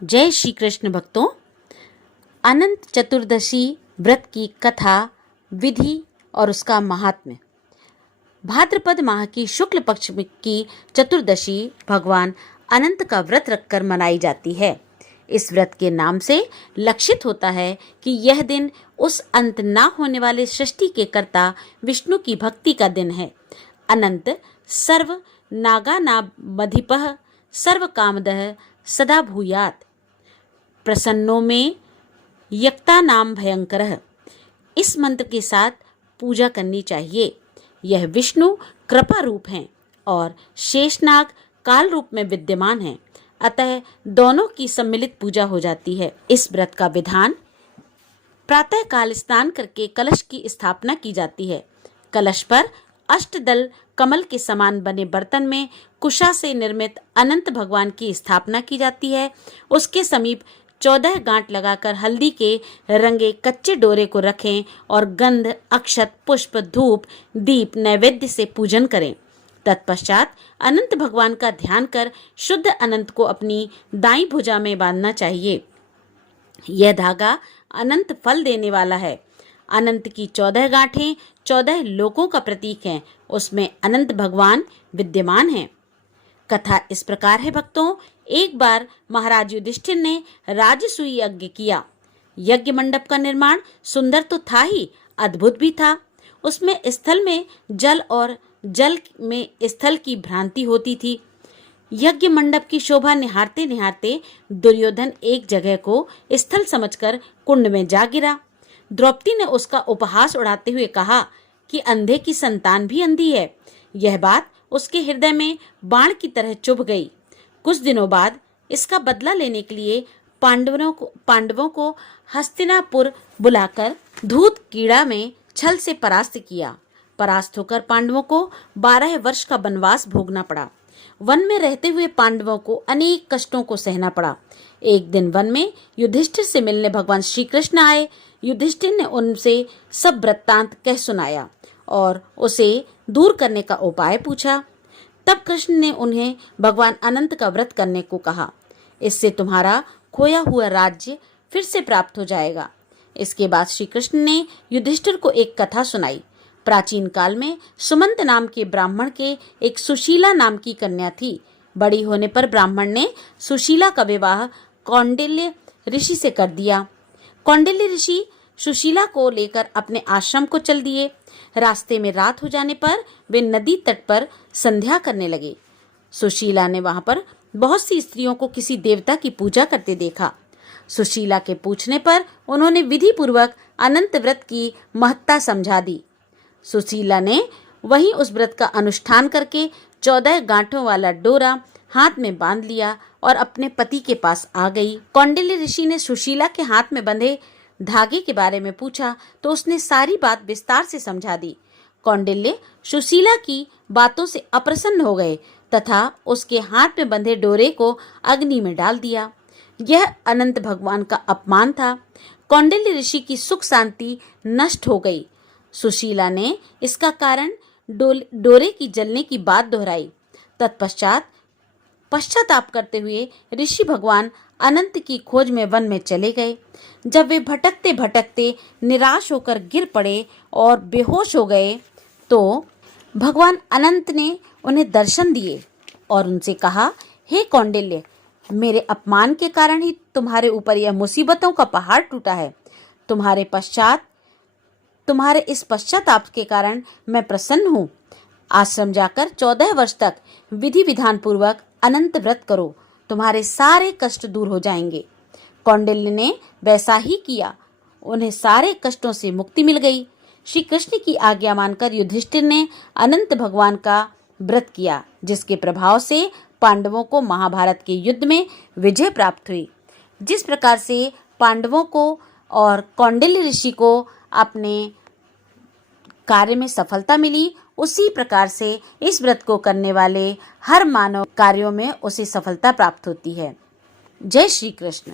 जय श्री कृष्ण भक्तों। अनंत चतुर्दशी व्रत की कथा, विधि और उसका महात्म्य। भाद्रपद माह की शुक्ल पक्ष की चतुर्दशी भगवान अनंत का व्रत रखकर मनाई जाती है। इस व्रत के नाम से लक्षित होता है कि यह दिन उस अंत ना होने वाले सृष्टि के कर्ता विष्णु की भक्ति का दिन है। अनंत सर्व नागानामधिपः सर्व कामदः सदा भूयात् प्रसन्नों में यक्ता नाम भयंकर। इस मंत्र के साथ पूजा करनी चाहिए। यह विष्णु कृपा रूप हैं और शेषनाग काल रूप में विद्यमान हैं, अतः दोनों की सम्मिलित पूजा हो जाती है। इस व्रत का विधान, प्रातः काल स्नान करके कलश की स्थापना की जाती है। कलश पर अष्टदल कमल के समान बने बर्तन में कुशा से निर्मित अनंत भगवान की स्थापना की जाती है। उसके समीप 14 गांठ लगाकर हल्दी के रंगे कच्चे डोरे को रखें और गंध, अक्षत, पुष्प, धूप, दीप नैवेद्य से पूजन करें। तत्पश्चात अनंत भगवान का ध्यान कर शुद्ध अनंत को अपनी दाईं भुजा में बांधना चाहिए। यह धागा अनंत फल देने वाला है। अनंत की 14 गांठें 14 लोकों का प्रतीक हैं। उसमें अनंत भगवान विद्यमान हैं। कथा इस प्रकार है भक्तों। एक बार महाराज युधिष्ठिर ने राजसूय यज्ञ किया। यज्ञ मंडप का निर्माण सुंदर तो था ही, अद्भुत भी था। उसमें स्थल में जल और जल में स्थल की भ्रांति होती थी। यज्ञ मंडप की शोभा निहारते निहारते दुर्योधन एक जगह को स्थल समझकर कुंड में जा गिरा। द्रौपदी ने उसका उपहास उड़ाते हुए कहा कि अंधे की संतान भी अंधी है। यह बात उसके हृदय में बाण की तरह चुभ गई। कुछ दिनों बाद इसका बदला लेने के लिए पांडवों को हस्तिनापुर बुलाकर धूत कीड़ा में छल से परास्त किया। परास्त होकर पांडवों को 12 वर्ष का वनवास भोगना पड़ा। वन में रहते हुए पांडवों को अनेक कष्टों को सहना पड़ा। एक दिन वन में युधिष्ठिर से मिलने भगवान श्री कृष्ण आए। युधिष्ठिर ने उनसे सब वृत्तांत कह सुनाया और उसे दूर करने का उपाय पूछा। तब कृष्ण ने उन्हें भगवान अनंत का व्रत करने को कहा। इससे तुम्हारा खोया हुआ राज्य फिर से प्राप्त हो जाएगा। इसके बाद श्री कृष्ण ने युधिष्ठिर को एक कथा सुनाई। प्राचीन काल में सुमंत नाम के ब्राह्मण के एक सुशीला नाम की कन्या थी। बड़ी होने पर ब्राह्मण ने सुशीला का विवाह कौंडिल्य ऋषि से कर दिया। कौंडिल्य ऋषि सुशीला को लेकर अपने आश्रम को चल दिए। रास्ते में रात हो जाने पर वे नदी तट पर संध्या करने लगे। सुशीला ने वहां पर बहुत सी स्त्रियों को किसी देवता की पूजा करते देखा। सुशीला के पूछने पर उन्होंने विधि पूर्वक अनंत व्रत की महत्ता समझा दी। सुशीला ने वहीं उस व्रत का अनुष्ठान करके 14 गांठों वाला डोरा हाथ में बांध लिया और अपने पति के पास आ गई। कौंडिल्य ऋषि ने सुशीला के हाथ में बंधे धागे के बारे में पूछा तो उसने सारी बात विस्तार से समझा दी। कौंडिल्य सुशीला की बातों से अप्रसन्न हो गए तथा उसके हाथ में बंधे डोरे को अग्नि में डाल दिया। यह अनंत भगवान का अपमान था। कौंडिल्य ऋषि की सुख शांति नष्ट हो गई। सुशीला ने इसका कारण डोरे की जलने की बात दोहराई। तत्पश्चात पश्चाताप करते हुए ऋषि भगवान अनंत की खोज में वन में चले गए। जब वे भटकते भटकते निराश होकर गिर पड़े और बेहोश हो गए तो भगवान अनंत ने उन्हें दर्शन दिए और उनसे कहा, हे कौंडिल्य, मेरे अपमान के कारण ही तुम्हारे ऊपर यह मुसीबतों का पहाड़ टूटा है। तुम्हारे इस पश्चाताप के कारण मैं प्रसन्न हूँ। आश्रम जाकर 14 वर्ष तक विधि विधान पूर्वक अनंत व्रत करो, तुम्हारे सारे कष्ट दूर हो जाएंगे। कौंडिल्य ने वैसा ही किया। उन्हें सारे कष्टों से मुक्ति मिल गई। श्री कृष्ण की आज्ञा मानकर युधिष्ठिर ने अनंत भगवान का व्रत किया, जिसके प्रभाव से पांडवों को महाभारत के युद्ध में विजय प्राप्त हुई। जिस प्रकार से पांडवों को और कौंडिल्य ऋषि को अपने कार्य में सफलता मिली, उसी प्रकार से इस व्रत को करने वाले हर मानव कार्यों में उसे सफलता प्राप्त होती है। जय श्री कृष्ण।